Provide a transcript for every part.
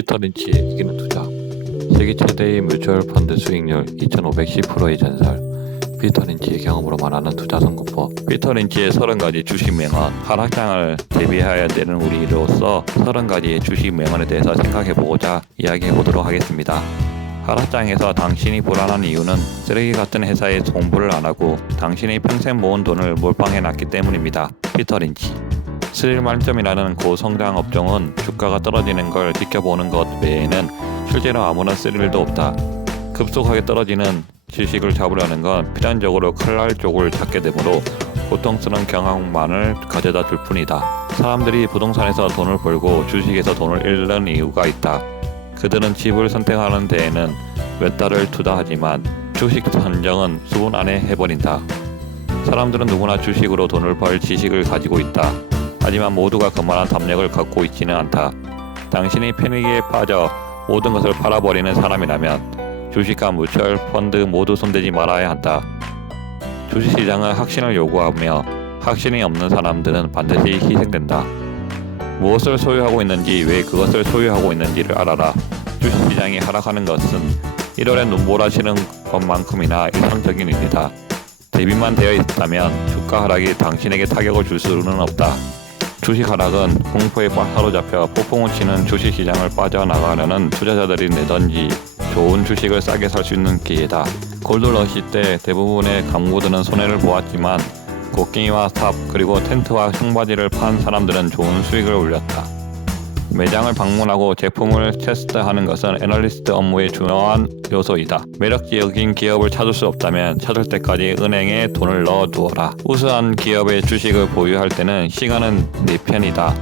피터 린치의 이기는 투자. 세계 최대의 뮤추얼 펀드 수익률 2510%의 전설. 피터 린치의 경험으로 말하는 투자 선구법. 피터 린치의 30가지 주식 명언. 하락장을 대비해야 되는 우리로서 30가지의 주식 명언에 대해서 생각해보고자 이야기해보도록 하겠습니다. 하락장에서 당신이 불안한 이유는 쓰레기 같은 회사에 공부를 안하고 당신이 평생 모은 돈을 몰빵해놨기 때문입니다. 피터 린치. 스릴 만점이라는 고성장 업종은 주가가 떨어지는 걸 지켜보는 것 외에는 실제로 아무런 스릴도 없다. 급속하게 떨어지는 주식을 잡으려는 건 필연적으로 큰일 날 쪽을 찾게 되므로 고통스러운 경험만을 가져다 줄 뿐이다. 사람들이 부동산에서 돈을 벌고 주식에서 돈을 잃는 이유가 있다. 그들은 집을 선택하는 데에는 몇 달을 투자하지만 주식 선정은 수분 안에 해버린다. 사람들은 누구나 주식으로 돈을 벌 지식을 가지고 있다. 하지만 모두가 그만한 담력을 갖고 있지는 않다. 당신이 패닉에 빠져 모든 것을 팔아버리는 사람이라면 주식과 뮤추얼 펀드 모두 손대지 말아야 한다. 주식시장은 확신을 요구하며 확신이 없는 사람들은 반드시 희생된다. 무엇을 소유하고 있는지, 왜 그것을 소유하고 있는지를 알아라. 주식시장이 하락하는 것은 1월에 눈보라시는 것만큼이나 일상적인 일이다. 대비만 되어 있다면 주가 하락이 당신에게 타격을 줄 수는 없다. 주식 하락은 공포에 사로잡혀 폭풍을 치는 주식시장을 빠져나가려는 투자자들이 내던지 좋은 주식을 싸게 살 수 있는 기회다. 골드러시 때 대부분의 강구들은 손해를 보았지만 곡괭이와 삽 그리고 텐트와 청바지를 판 사람들은 좋은 수익을 올렸다. 매장을 방문하고 제품을 테스트하는 것은 애널리스트 업무의 중요한 요소이다. 매력적인 기업을 찾을 수 없다면 찾을 때까지 은행에 돈을 넣어두어라. 우수한 기업의 주식을 보유할 때는 시간은 네 편이다.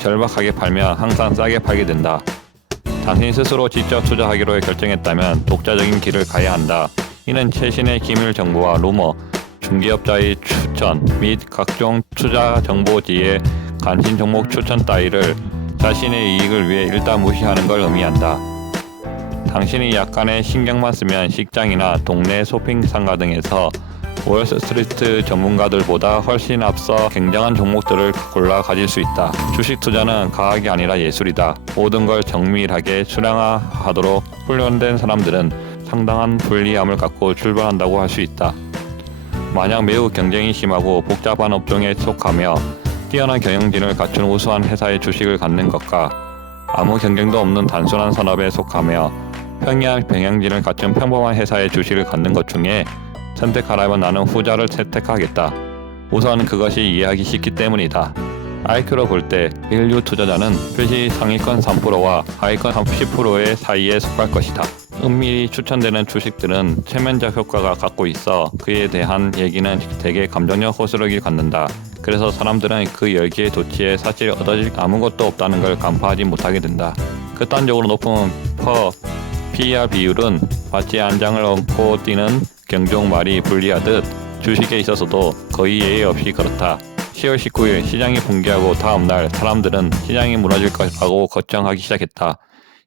절박하게 팔면 항상 싸게 팔게 된다. 당신 스스로 직접 투자하기로 결정했다면 독자적인 길을 가야 한다. 이는 최신의 기밀 정보와 루머, 중개업자의 추천 및 각종 투자 정보지의 간신 종목 추천 따위를 자신의 이익을 위해 일단 무시하는 걸 의미한다. 당신이 약간의 신경만 쓰면 식장이나 동네 쇼핑상가 등에서 월스트리트 전문가들보다 훨씬 앞서 굉장한 종목들을 골라 가질 수 있다. 주식 투자는 과학이 아니라 예술이다. 모든 걸 정밀하게 수량화하도록 훈련된 사람들은 상당한 불리함을 갖고 출발한다고 할 수 있다. 만약 매우 경쟁이 심하고 복잡한 업종에 속하며 뛰어난 경영진을 갖춘 우수한 회사의 주식을 갖는 것과 아무 경쟁도 없는 단순한 산업에 속하며 평이한 경영진을 갖춘 평범한 회사의 주식을 갖는 것 중에 선택하라면 나는 후자를 선택하겠다. 우선 그것이 이해하기 쉽기 때문이다. IQ로 볼 때 인류 투자자는 표시 상위권 3%와 하위권 10%의 사이에 속할 것이다. 은밀히 추천되는 주식들은 최면적 효과가 갖고 있어 그에 대한 얘기는 대개 감정적 호소력이 갖는다. 그래서 사람들은 그 열기의 도취에 사실 얻어질 아무것도 없다는 걸 간파하지 못하게 된다. 극단적으로 높은 PER 비율은 마치 안장을 얹고 뛰는 경종말이 불리하듯 주식에 있어서도 거의 예외 없이 그렇다. 10월 19일 시장이 붕괴하고 다음날 사람들은 시장이 무너질 것이라고 걱정하기 시작했다.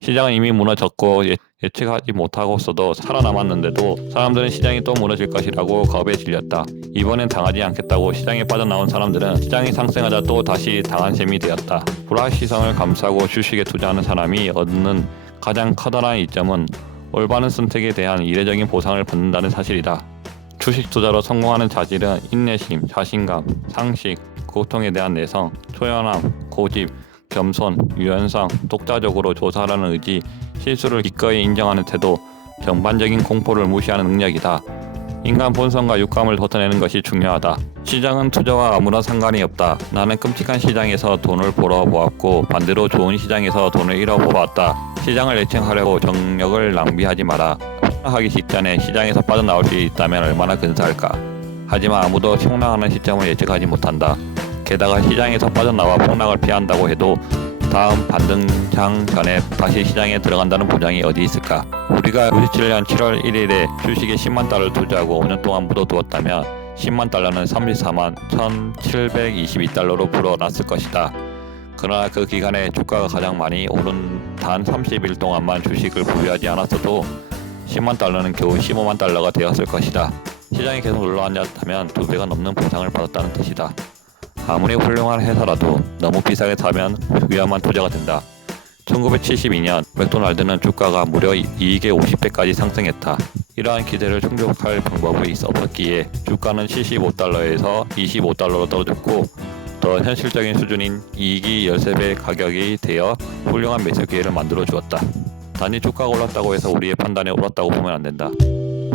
시장은 이미 무너졌고 예측하지 못하고서도 살아남았는데도 사람들은 시장이 또 무너질 것이라고 겁에 질렸다. 이번엔 당하지 않겠다고 시장에 빠져나온 사람들은 시장이 상승하자 또 다시 당한 셈이 되었다. 불확실성을 감수하고 주식에 투자하는 사람이 얻는 가장 커다란 이점은 올바른 선택에 대한 이례적인 보상을 받는다는 사실이다. 주식 투자로 성공하는 자질은 인내심, 자신감, 상식, 고통에 대한 내성, 초연함, 고집, 겸손, 유연성, 독자적으로 조사하라는 의지, 실수를 기꺼이 인정하는 태도, 전반적인 공포를 무시하는 능력이다. 인간 본성과 육감을 걷어내는 것이 중요하다. 시장은 투자와 아무런 상관이 없다. 나는 끔찍한 시장에서 돈을 벌어보았고 반대로 좋은 시장에서 돈을 잃어보았다. 시장을 예측하려고 정력을 낭비하지 마라. 폭락하기 직전에 시장에서 빠져나올 수 있다면 얼마나 근사할까. 하지만 아무도 폭락하는 시점을 예측하지 못한다. 게다가 시장에서 빠져나와 폭락을 피한다고 해도 다음 반등장 전에 다시 시장에 들어간다는 보장이 어디 있을까? 우리가 97년 7월 1일에 주식에 10만 달러를 투자하고 5년 동안 묻어두었다면 10만 달러는 34만 1722달러로 불어났을 것이다. 그러나 그 기간에 주가가 가장 많이 오른 단 30일 동안만 주식을 보유하지 않았어도 10만 달러는 겨우 15만 달러가 되었을 것이다. 시장이 계속 올라앉았다면 2배가 넘는 보상을 받았다는 뜻이다. 아무리 훌륭한 회사라도 너무 비싸게 사면 위험한 투자가 된다. 1972년 맥도날드는 주가가 무려 이익의 50배까지 상승했다. 이러한 기대를 충족할 방법이 없었기에 주가는 75달러에서 25달러로 떨어졌고 더 현실적인 수준인 이익이 13배 가격이 되어 훌륭한 매수 기회를 만들어 주었다. 단지 주가가 올랐다고 해서 우리의 판단이 옳았다고 보면 안 된다.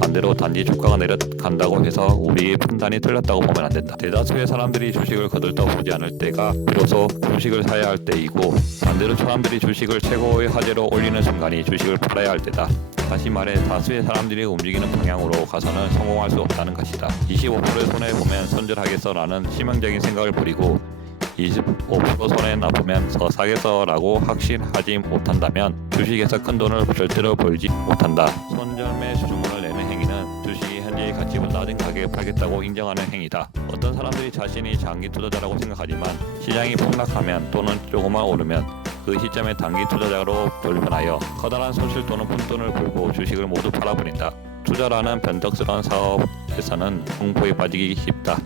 반대로 단지 주가가 내려간다고 해서 우리의 판단이 틀렸다고 보면 안 된다. 대다수의 사람들이 주식을 거들떠보지 않을 때가 비로소 주식을 사야 할 때이고 반대로 사람들이 주식을 최고의 화제로 올리는 순간이 주식을 팔아야 할 때다. 다시 말해 다수의 사람들이 움직이는 방향으로 가서는 성공할 수 없다는 것이다. 25%의 손해보면 손절하겠어라는 치명적인 생각을 버리고 25% 손해 나보면 더 사겠어라고 확신하지 못한다면 주식에서 큰 돈을 절대로 벌지 못한다. 손절매 주문을 내는 행위는 주식이 현재의 가치보다 낮은 가격에 팔겠다고 인정하는 행위다. 어떤 사람들이 자신이 장기 투자자라고 생각하지만 시장이 폭락하면 또는 조금만 오르면 그 시점에 단기 투자자로 돌변하여 커다란 손실 또는 푼돈을 벌고 주식을 모두 팔아버린다. 투자라는 변덕스러운 사업에서는 공포에 빠지기 쉽다.